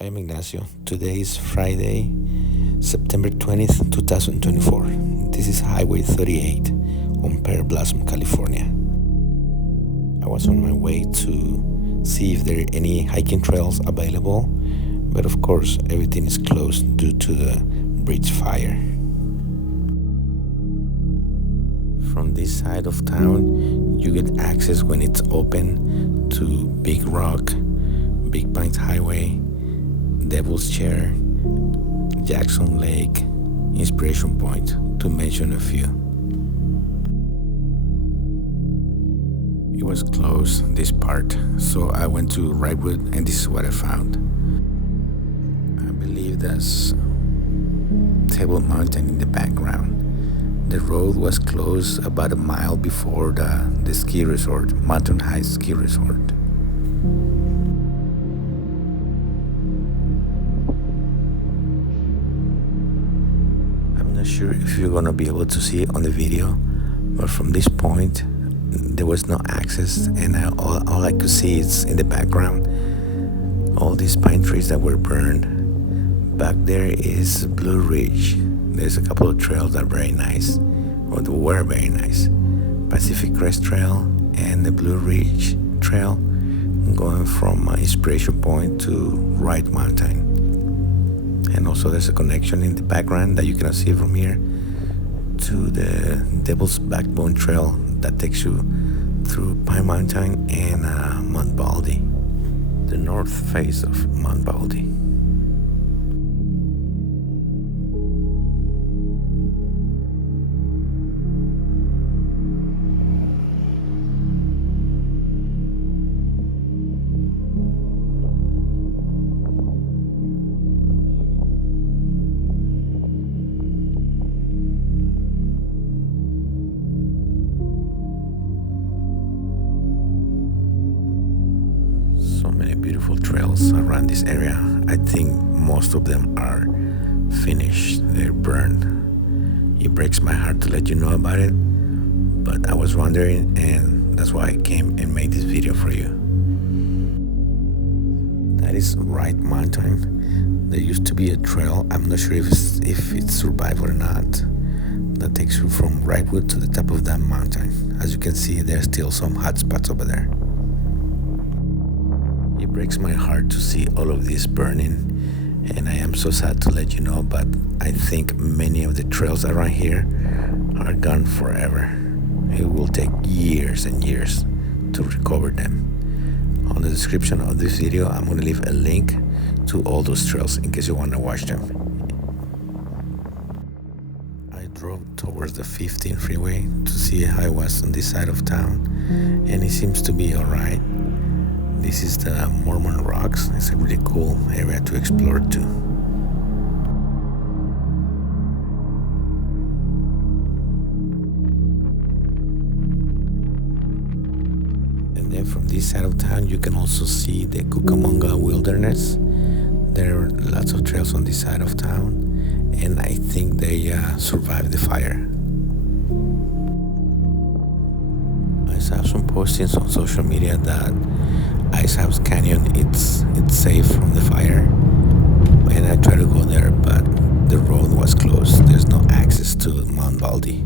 I am Ignacio. Today is Friday, September 20th, 2024. This is Highway 38 on Pear Blossom, California. I was on my way to see if there are any hiking trails available, but of course everything is closed due to the bridge fire. From this side of town, you get access when it's open to Big Rock, Big Pines Highway, Devil's Chair, Jackson Lake, Inspiration Point, to mention a few. It was closed, this part, so I went to Wrightwood and this is what I found. I believe that's Table Mountain in the background. The road was closed about a mile before the ski resort, Mountain High Ski Resort. I'm not sure if you're gonna be able to see it on the video, but from this point there was no access, and all I could see is in the background all these pine trees that were burned. Back there is Blue Ridge. There's a couple of trails that are very nice, or they were very nice. Pacific Crest Trail and the Blue Ridge Trail going from Inspiration Point to Wright Mountain. And also there's a connection in the background that you cannot see from here to the Devil's Backbone Trail that takes you through Pine Mountain and Mount Baldy, the north face of Mount Baldy. So many beautiful trails around this area. I think most of them are finished, they're burned. It breaks my heart to let you know about it, but I was wondering, and that's why I came and made this video for you. That is Wright Mountain. There used to be a trail, I'm not sure if it survived or not, that takes you from Wrightwood to the top of that mountain. As you can see, there's still some hot spots over there. It breaks my heart to see all of this burning, and I am so sad to let you know, but I think many of the trails around here are gone forever. It will take years and years to recover them. On the description of this video, I'm going to leave a link to all those trails in case you want to watch them. I drove towards the 15 freeway to see how it was on this side of town, and it seems to be alright. This is the Mormon Rocks. It's a really cool area to explore too. And then from this side of town, you can also see the Cucamonga Wilderness. There are lots of trails on this side of town, and I think they survived the fire. I saw some postings on social media that Ice House Canyon, it's safe from the fire, and I tried to go there, but the road was closed. There's no access to Mount Baldy.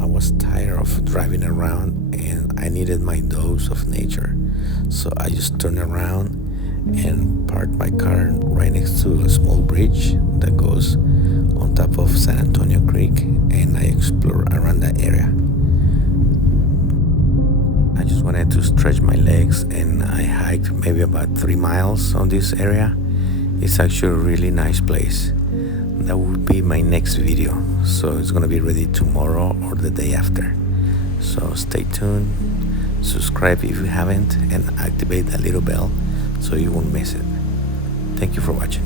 I was tired of driving around and I needed my dose of nature, so I just turned around and parked my car right next to a small bridge that goes on top of San Antonio Creek, and I explored around that area. I just wanted to stretch my legs, and I hiked maybe about 3 miles on this area. It's actually a really nice place. That will be my next video, so it's gonna be ready tomorrow or the day after. So stay tuned, subscribe if you haven't, and activate that little bell so you won't miss it. Thank you for watching.